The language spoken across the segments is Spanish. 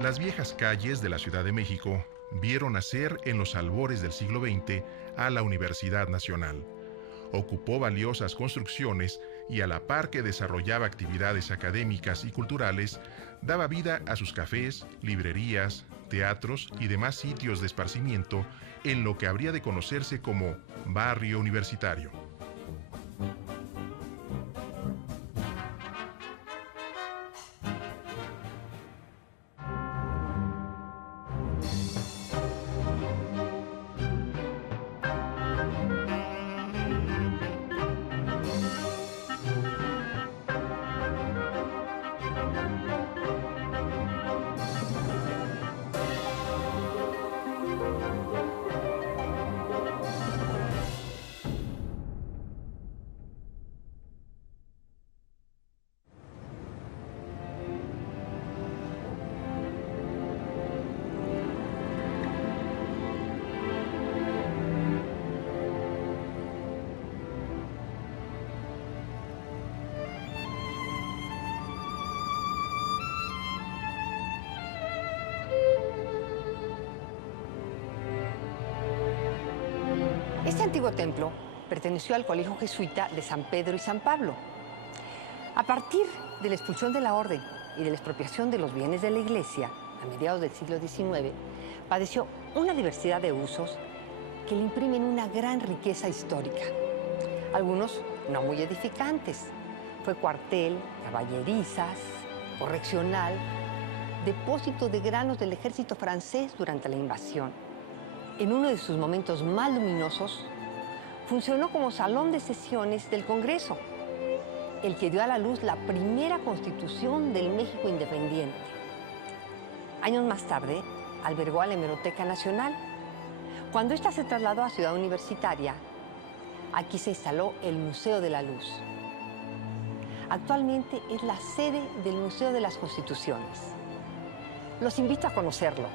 Las viejas calles de la Ciudad de México vieron nacer en los albores del siglo XX a la Universidad Nacional. Ocupó valiosas construcciones y a la par que desarrollaba actividades académicas y culturales, daba vida a sus cafés, librerías, teatros y demás sitios de esparcimiento en lo que habría de conocerse como barrio universitario. Este antiguo templo perteneció al Colegio Jesuita de San Pedro y San Pablo. A partir de la expulsión de la orden y de la expropiación de los bienes de la Iglesia a mediados del siglo XIX, padeció una diversidad de usos que le imprimen una gran riqueza histórica. Algunos no muy edificantes. Fue cuartel, caballerizas, correccional, depósito de granos del ejército francés durante la invasión. En uno de sus momentos más luminosos, funcionó como salón de sesiones del Congreso, el que dio a la luz la primera constitución del México independiente. Años más tarde, albergó a la Hemeroteca Nacional. Cuando ésta se trasladó a Ciudad Universitaria, aquí se instaló el Museo de la Luz. Actualmente es la sede del Museo de las Constituciones. Los invito a conocerlo.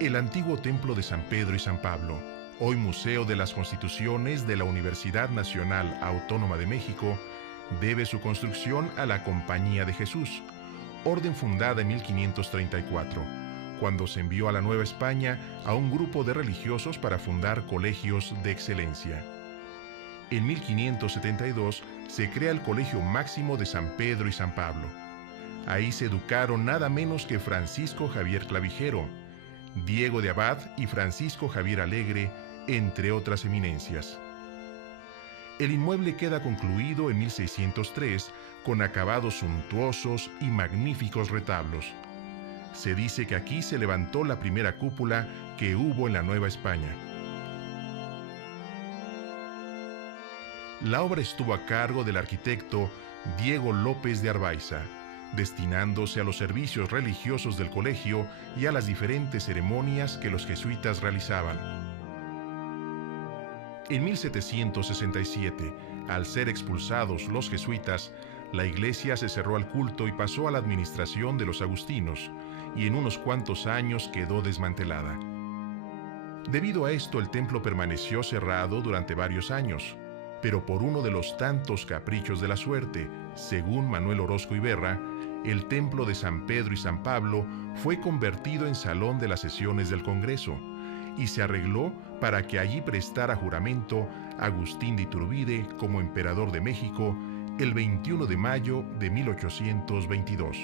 El antiguo templo de San Pedro y San Pablo, hoy Museo de las Constituciones de la Universidad Nacional Autónoma de México, debe su construcción a la Compañía de Jesús, orden fundada en 1534, cuando se envió a la Nueva España a un grupo de religiosos para fundar colegios de excelencia. En 1572 se crea el Colegio Máximo de San Pedro y San Pablo. Ahí se educaron nada menos que Francisco Javier Clavijero, Diego de Abad y Francisco Javier Alegre, entre otras eminencias. El inmueble queda concluido en 1603 con acabados suntuosos y magníficos retablos. Se dice que aquí se levantó la primera cúpula que hubo en la Nueva España. La obra estuvo a cargo del arquitecto Diego López de Arbaiza, destinándose a los servicios religiosos del colegio y a las diferentes ceremonias que los jesuitas realizaban. En 1767, al ser expulsados los jesuitas, la iglesia se cerró al culto y pasó a la administración de los agustinos, y en unos cuantos años quedó desmantelada. Debido a esto, el templo permaneció cerrado durante varios años, pero por uno de los tantos caprichos de la suerte, según Manuel Orozco Iberra, el templo de San Pedro y San Pablo fue convertido en salón de las sesiones del Congreso y se arregló para que allí prestara juramento Agustín de Iturbide como emperador de México el 21 de mayo de 1822.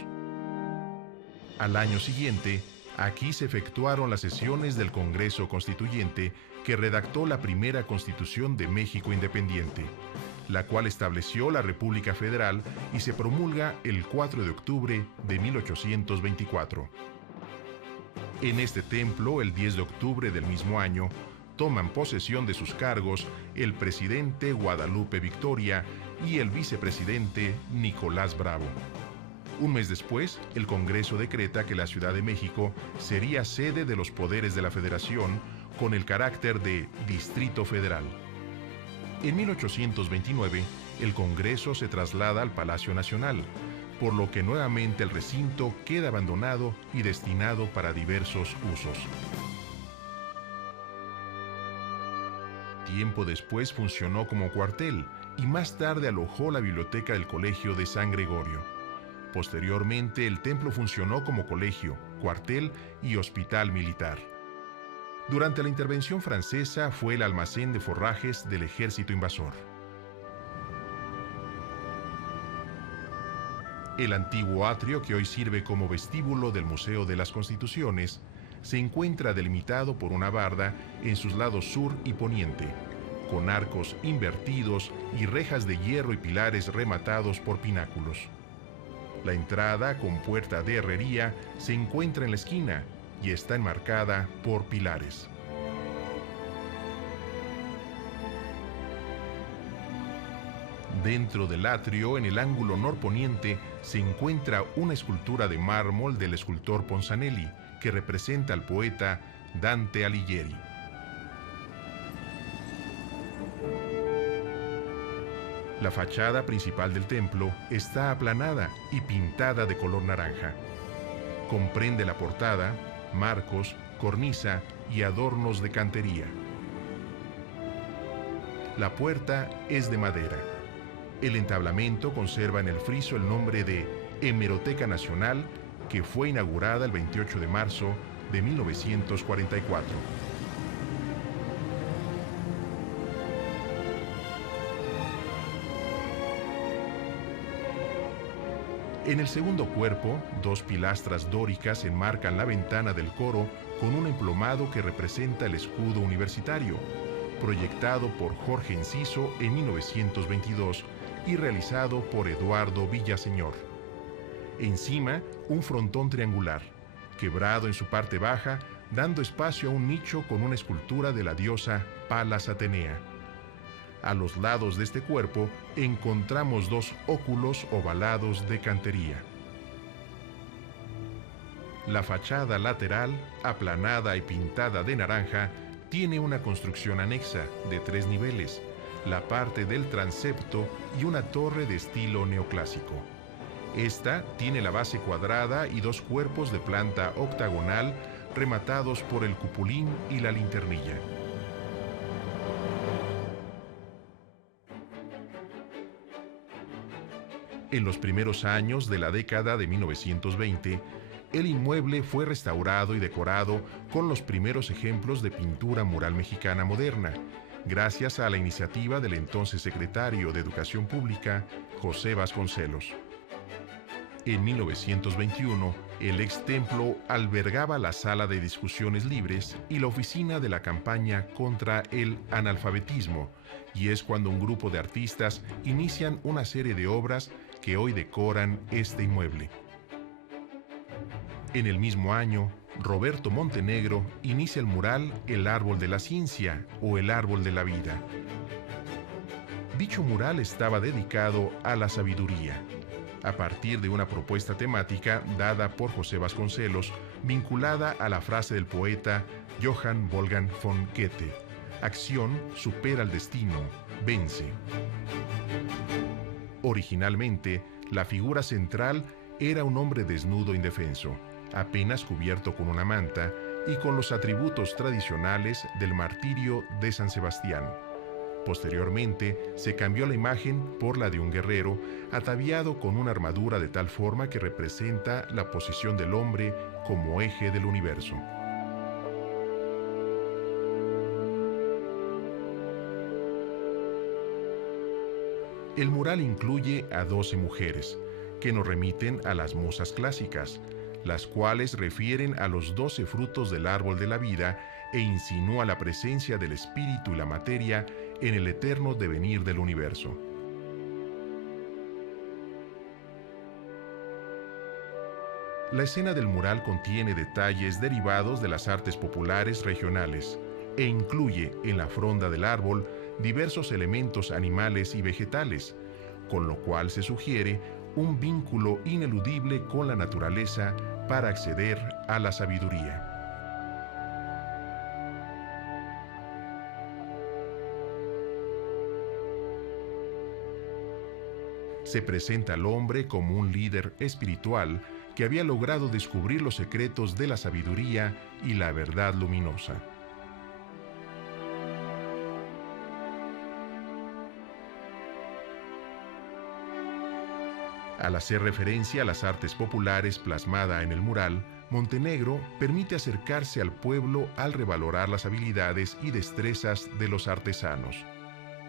Al año siguiente, aquí se efectuaron las sesiones del Congreso Constituyente que redactó la primera Constitución de México independiente, la cual estableció la República Federal y se promulga el 4 de octubre de 1824. En este templo, el 10 de octubre del mismo año, toman posesión de sus cargos el presidente Guadalupe Victoria y el vicepresidente Nicolás Bravo. Un mes después, el Congreso decreta que la Ciudad de México sería sede de los poderes de la Federación con el carácter de Distrito Federal. En 1829, el Congreso se traslada al Palacio Nacional, por lo que nuevamente el recinto queda abandonado y destinado para diversos usos. Tiempo después funcionó como cuartel y más tarde alojó la biblioteca del Colegio de San Gregorio. Posteriormente, el templo funcionó como colegio, cuartel y hospital militar. Durante la intervención francesa fue el almacén de forrajes del ejército invasor. El antiguo atrio, que hoy sirve como vestíbulo del Museo de las Constituciones, se encuentra delimitado por una barda en sus lados sur y poniente, con arcos invertidos y rejas de hierro y pilares rematados por pináculos. La entrada, con puerta de herrería, se encuentra en la esquina y está enmarcada por pilares. Dentro del atrio, en el ángulo norponiente, se encuentra una escultura de mármol del escultor Ponzanelli, que representa al poeta Dante Alighieri. La fachada principal del templo está aplanada y pintada de color naranja. Comprende la portada, marcos, cornisa y adornos de cantería. La puerta es de madera. El entablamento conserva en el friso el nombre de Hemeroteca Nacional, que fue inaugurada el 28 de marzo de 1944. En el segundo cuerpo, dos pilastras dóricas enmarcan la ventana del coro con un emplomado que representa el escudo universitario, proyectado por Jorge Enciso en 1922 y realizado por Eduardo Villaseñor. Encima, un frontón triangular, quebrado en su parte baja, dando espacio a un nicho con una escultura de la diosa Palas Atenea. A los lados de este cuerpo encontramos dos óculos ovalados de cantería. La fachada lateral, aplanada y pintada de naranja, tiene una construcción anexa de 3 niveles, la parte del transepto y una torre de estilo neoclásico. Esta tiene la base cuadrada y dos cuerpos de planta octagonal rematados por el cupulín y la linternilla. En los primeros años de la década de 1920, el inmueble fue restaurado y decorado con los primeros ejemplos de pintura mural mexicana moderna, gracias a la iniciativa del entonces secretario de Educación Pública, José Vasconcelos. En 1921, el ex templo albergaba la sala de discusiones libres y la oficina de la campaña contra el analfabetismo, y es cuando un grupo de artistas inician una serie de obras que hoy decoran este inmueble. En el mismo año, Roberto Montenegro inicia el mural El Árbol de la Ciencia o El Árbol de la Vida. Dicho mural estaba dedicado a la sabiduría, a partir de una propuesta temática dada por José Vasconcelos, vinculada a la frase del poeta Johann Wolfgang von Goethe: acción supera el destino, vence. Originalmente, la figura central era un hombre desnudo indefenso, apenas cubierto con una manta y con los atributos tradicionales del martirio de San Sebastián. Posteriormente, se cambió la imagen por la de un guerrero ataviado con una armadura de tal forma que representa la posición del hombre como eje del universo. El mural incluye a 12 mujeres, que nos remiten a las musas clásicas, las cuales refieren a los 12 frutos del árbol de la vida e insinúa la presencia del espíritu y la materia en el eterno devenir del universo. La escena del mural contiene detalles derivados de las artes populares regionales e incluye en la fronda del árbol diversos elementos animales y vegetales, con lo cual se sugiere un vínculo ineludible con la naturaleza para acceder a la sabiduría. se presenta al hombre como un líder espiritual que había logrado descubrir los secretos de la sabiduría y la verdad luminosa. Al hacer referencia a las artes populares plasmada en el mural, Montenegro permite acercarse al pueblo al revalorar las habilidades y destrezas de los artesanos,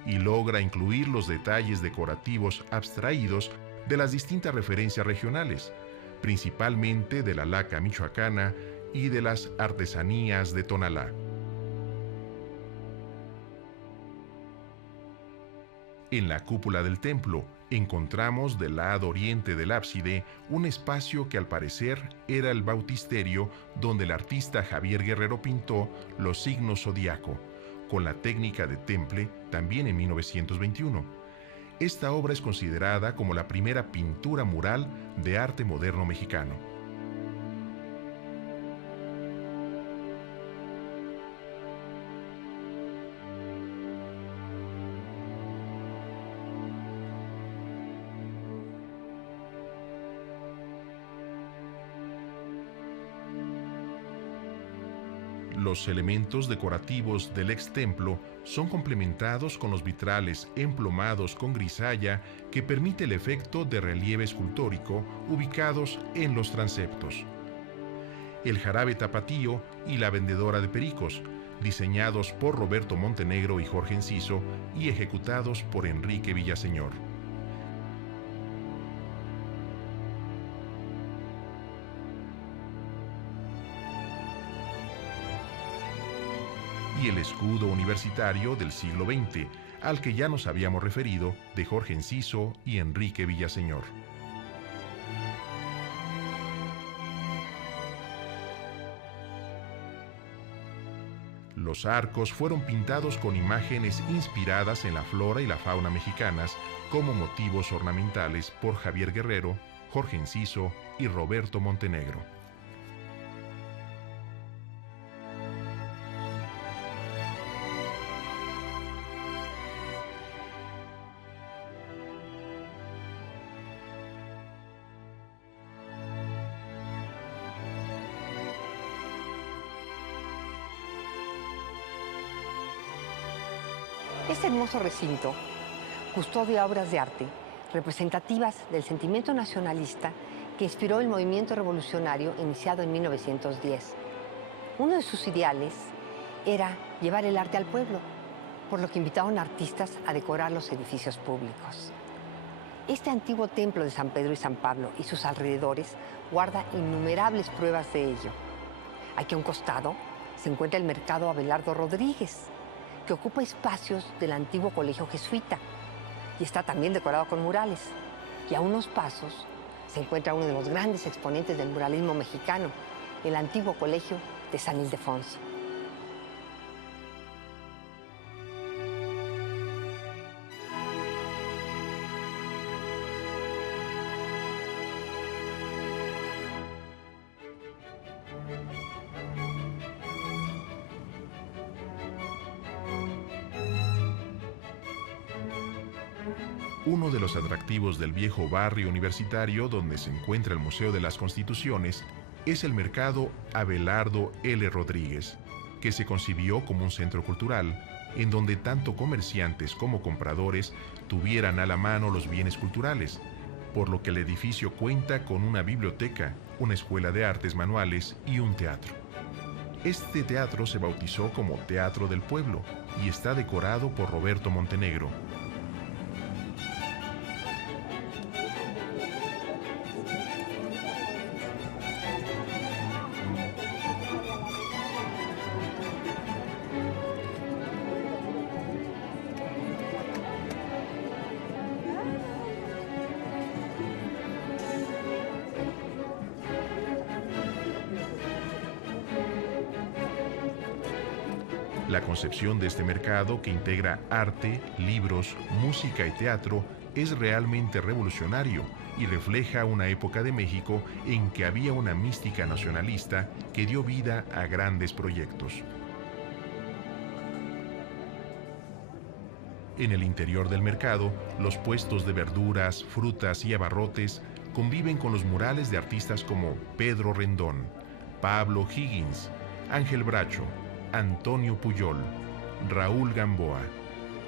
y logra incluir los detalles decorativos abstraídos de las distintas referencias regionales, principalmente de la laca michoacana y de las artesanías de Tonalá. En la cúpula del templo encontramos del lado oriente del ábside un espacio que al parecer era el bautisterio donde el artista Javier Guerrero pintó los signos zodiaco, con la técnica de temple, también en 1921. Esta obra es considerada como la primera pintura mural de arte moderno mexicano. Los elementos decorativos del ex templo son complementados con los vitrales emplomados con grisalla que permite el efecto de relieve escultórico ubicados en los transeptos. El jarabe tapatío y la vendedora de pericos, diseñados por Roberto Montenegro y Jorge Enciso y ejecutados por Enrique Villaseñor. Y el escudo universitario del siglo XX, al que ya nos habíamos referido, de Jorge Enciso y Enrique Villaseñor. Los arcos fueron pintados con imágenes inspiradas en la flora y la fauna mexicanas como motivos ornamentales por Javier Guerrero, Jorge Enciso y Roberto Montenegro. Este hermoso recinto custodia obras de arte representativas del sentimiento nacionalista que inspiró el movimiento revolucionario iniciado en 1910. Uno de sus ideales era llevar el arte al pueblo, por lo que invitaron artistas a decorar los edificios públicos. Este antiguo templo de San Pedro y San Pablo y sus alrededores guarda innumerables pruebas de ello. Aquí a un costado se encuentra el mercado Abelardo Rodríguez, que ocupa espacios del antiguo colegio jesuita y está también decorado con murales. Y a unos pasos se encuentra uno de los grandes exponentes del muralismo mexicano, el antiguo colegio de San Ildefonso. Uno de los atractivos del viejo barrio universitario donde se encuentra el Museo de las Constituciones es el mercado Abelardo L. Rodríguez, que se concibió como un centro cultural en donde tanto comerciantes como compradores tuvieran a la mano los bienes culturales, por lo que el edificio cuenta con una biblioteca, una escuela de artes manuales y un teatro. Este teatro se bautizó como Teatro del Pueblo y está decorado por Roberto Montenegro. La concepción de este mercado, que integra arte, libros, música y teatro, es realmente revolucionario y refleja una época de México en que había una mística nacionalista que dio vida a grandes proyectos. En el interior del mercado, los puestos de verduras, frutas y abarrotes conviven con los murales de artistas como Pedro Rendón, Pablo Higgins, Ángel Bracho, Antonio Puyol, Raúl Gamboa,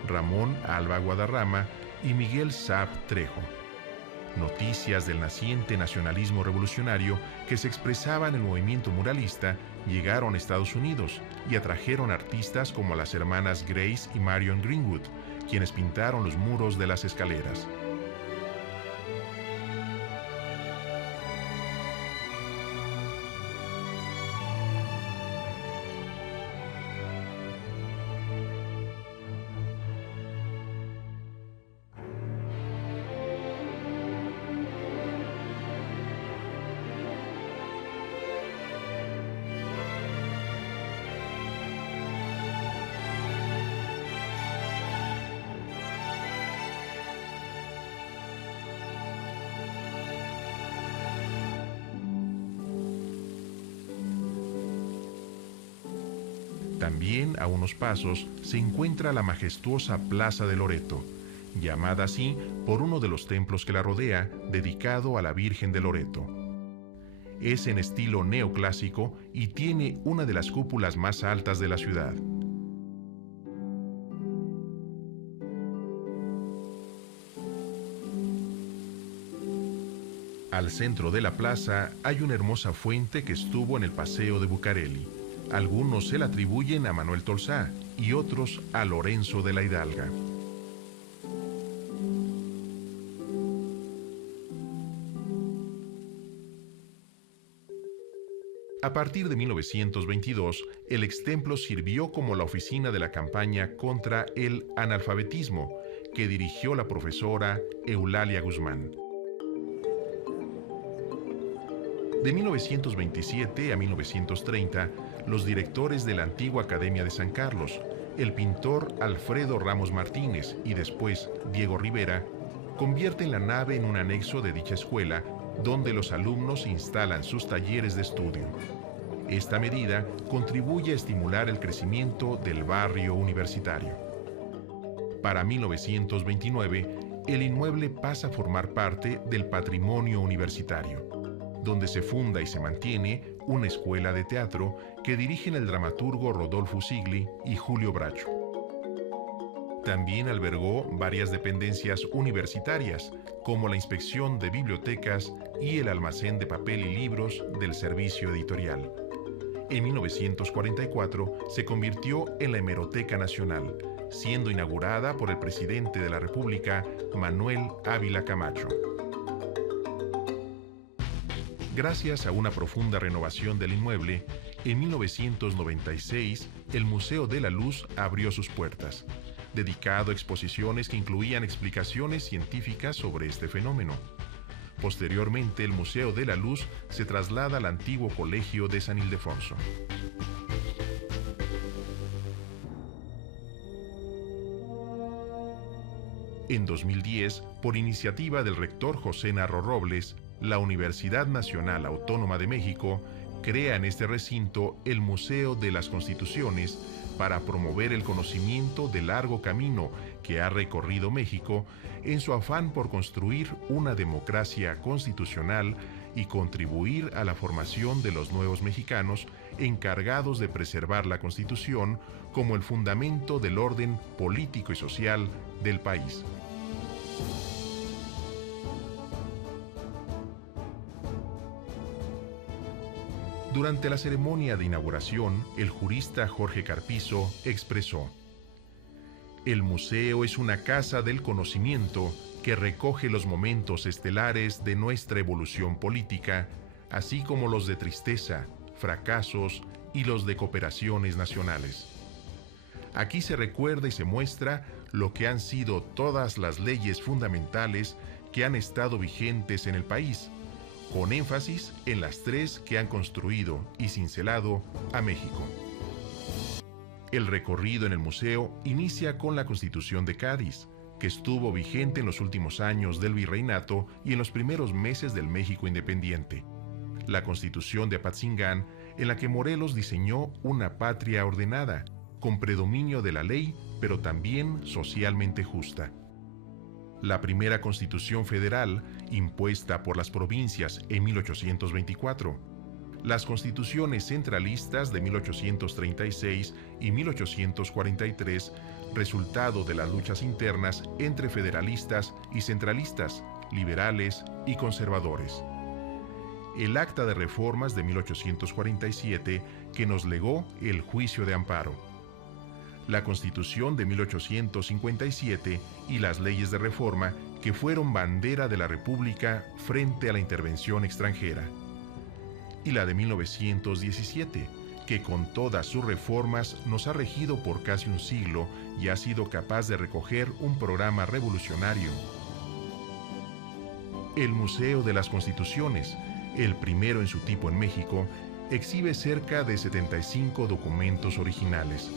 Ramón Alba Guadarrama y Miguel Saab Trejo. Noticias del naciente nacionalismo revolucionario que se expresaba en el movimiento muralista llegaron a Estados Unidos y atrajeron artistas como las hermanas Grace y Marion Greenwood, quienes pintaron los muros de las escaleras. También a unos pasos se encuentra la majestuosa Plaza de Loreto, llamada así por uno de los templos que la rodea, dedicado a la Virgen de Loreto. Es en estilo neoclásico y tiene una de las cúpulas más altas de la ciudad. Al centro de la plaza hay una hermosa fuente que estuvo en el Paseo de Bucareli. Algunos se la atribuyen a Manuel Tolsá y otros a Lorenzo de la Hidalga. A partir de 1922, el extemplo sirvió como la oficina de la campaña contra el analfabetismo que dirigió la profesora Eulalia Guzmán. De 1927 a 1930, los directores de la antigua Academia de San Carlos, el pintor Alfredo Ramos Martínez y después Diego Rivera, convierten la nave en un anexo de dicha escuela donde los alumnos instalan sus talleres de estudio. Esta medida contribuye a estimular el crecimiento del barrio universitario. Para 1929, el inmueble pasa a formar parte del patrimonio universitario, donde se funda y se mantiene una escuela de teatro que dirigen el dramaturgo Rodolfo Sigli y Julio Bracho. También albergó varias dependencias universitarias, como la inspección de bibliotecas y el almacén de papel y libros del servicio editorial. En 1944 se convirtió en la Hemeroteca Nacional, siendo inaugurada por el presidente de la República, Manuel Ávila Camacho. Gracias a una profunda renovación del inmueble, en 1996 el Museo de la Luz abrió sus puertas, dedicado a exposiciones que incluían explicaciones científicas sobre este fenómeno. Posteriormente, el Museo de la Luz se traslada al antiguo Colegio de San Ildefonso. En 2010, por iniciativa del rector José Narro Robles, la Universidad Nacional Autónoma de México crea en este recinto el Museo de las Constituciones para promover el conocimiento del largo camino que ha recorrido México en su afán por construir una democracia constitucional y contribuir a la formación de los nuevos mexicanos encargados de preservar la Constitución como el fundamento del orden político y social del país. Durante la ceremonia de inauguración, el jurista Jorge Carpizo expresó: "El museo es una casa del conocimiento que recoge los momentos estelares de nuestra evolución política, así como los de tristeza, fracasos y los de cooperaciones nacionales. Aquí se recuerda y se muestra lo que han sido todas las leyes fundamentales que han estado vigentes en el país, con énfasis en las 3 que han construido y cincelado a México". El recorrido en el museo inicia con la Constitución de Cádiz, que estuvo vigente en los últimos años del virreinato y en los primeros meses del México independiente. La Constitución de Apatzingán, en la que Morelos diseñó una patria ordenada, con predominio de la ley pero también socialmente justa. La primera Constitución Federal, impuesta por las provincias en 1824. Las constituciones centralistas de 1836 y 1843, resultado de las luchas internas entre federalistas y centralistas, liberales y conservadores. El Acta de Reformas de 1847, que nos legó el Juicio de Amparo. La Constitución de 1857 y las leyes de reforma, que fueron bandera de la República frente a la intervención extranjera. Y la de 1917, que con todas sus reformas nos ha regido por casi un siglo y ha sido capaz de recoger un programa revolucionario. El Museo de las Constituciones, el primero en su tipo en México, exhibe cerca de 75 documentos originales,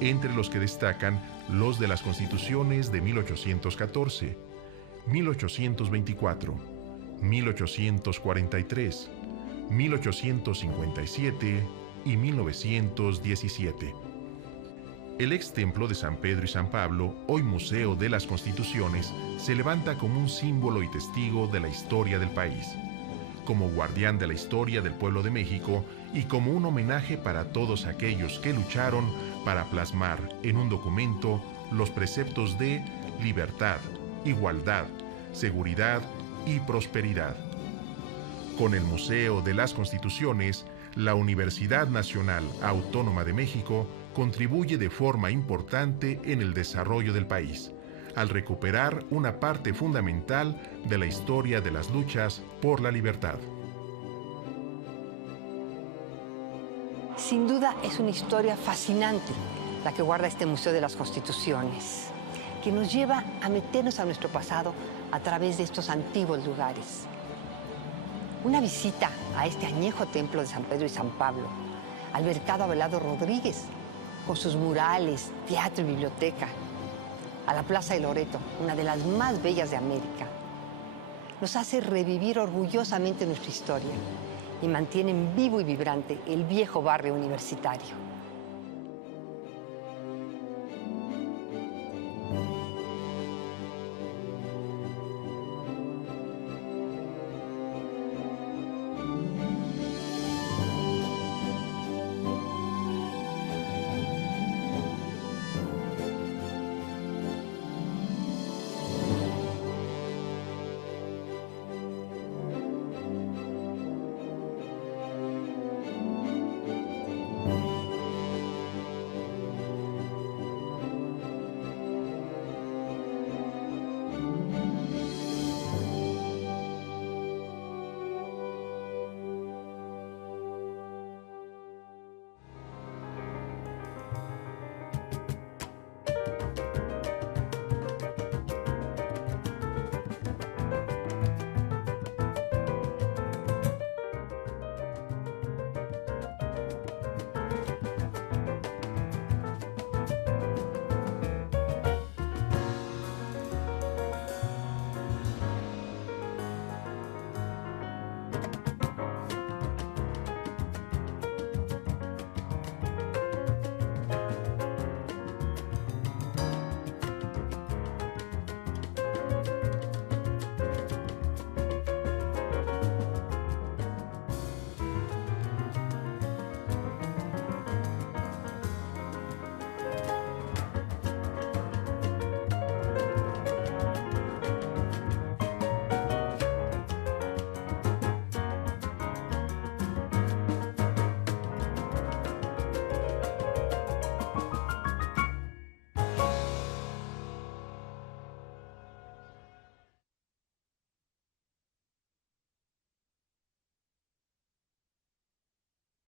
entre los que destacan los de las constituciones de 1814, 1824, 1843, 1857 y 1917. El ex templo de San Pedro y San Pablo, hoy Museo de las Constituciones, se levanta como un símbolo y testigo de la historia del país, como guardián de la historia del pueblo de México y como un homenaje para todos aquellos que lucharon para plasmar en un documento los preceptos de libertad, igualdad, seguridad y prosperidad. Con el Museo de las Constituciones, la Universidad Nacional Autónoma de México contribuye de forma importante en el desarrollo del país, al recuperar una parte fundamental de la historia de las luchas por la libertad. Sin duda es una historia fascinante la que guarda este Museo de las Constituciones, que nos lleva a meternos a nuestro pasado a través de estos antiguos lugares. Una visita a este añejo templo de San Pedro y San Pablo, al mercado Abelardo Rodríguez, con sus murales, teatro y biblioteca, a la Plaza de Loreto, una de las más bellas de América, nos hace revivir orgullosamente nuestra historia y mantienen vivo y vibrante el viejo barrio universitario.